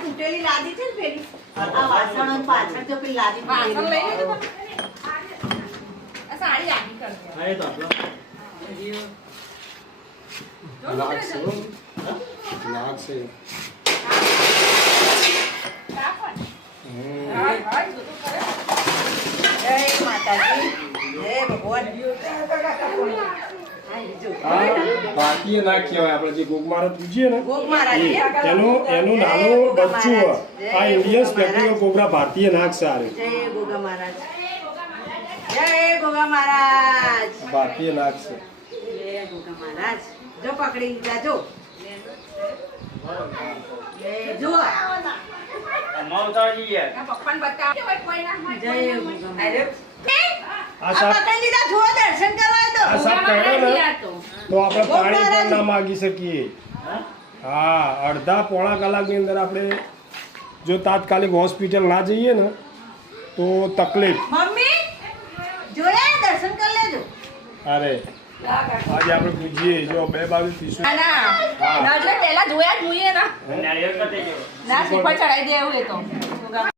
તૂટેલી લાદી છે ને પેલી આ વાસણ પાછળ તો પેલી લાદી વાસણ લઈ લે તો આ સાડી લાગી કરજો હે તો આપો લાગ છે લાગ છે હે માતાજી હે ભગવાન બાકી ના કહેવાય આપણે જે ગોગમારા પૂછીએ ને એનું એનું નાનું બચ્ચું આ ઇન્ડિયન સ્પેશિયલ કોબરા ભારતીય નાક સારે જય ગોગા મહારાજ જય ગોગા મહારાજ ભારતીય નાક છે જય ગોગા મહારાજ જો પકડી લીધા જો જો માવતાજી એ પપ્પાન બતાવ કે કોઈ ના જય ગોગા મહારાજ આ જો દર્શન तो आप पानी ना, ना, ना मांगी सकिए हाँ अर्धा पौड़ा कलाकनी अंदर आप जो तात्कालिक हॉस्पिटल ना जाइए ना तो तकलीफ मम्मी जो है दर्शन कर ले दो अरे आज आप लोग पूछिए जो बे बाबू पीछे ना? ना, ना ना ना पहला जो है ना नारियल का तेल ना सिपा चढ़ाई दिया हुए तो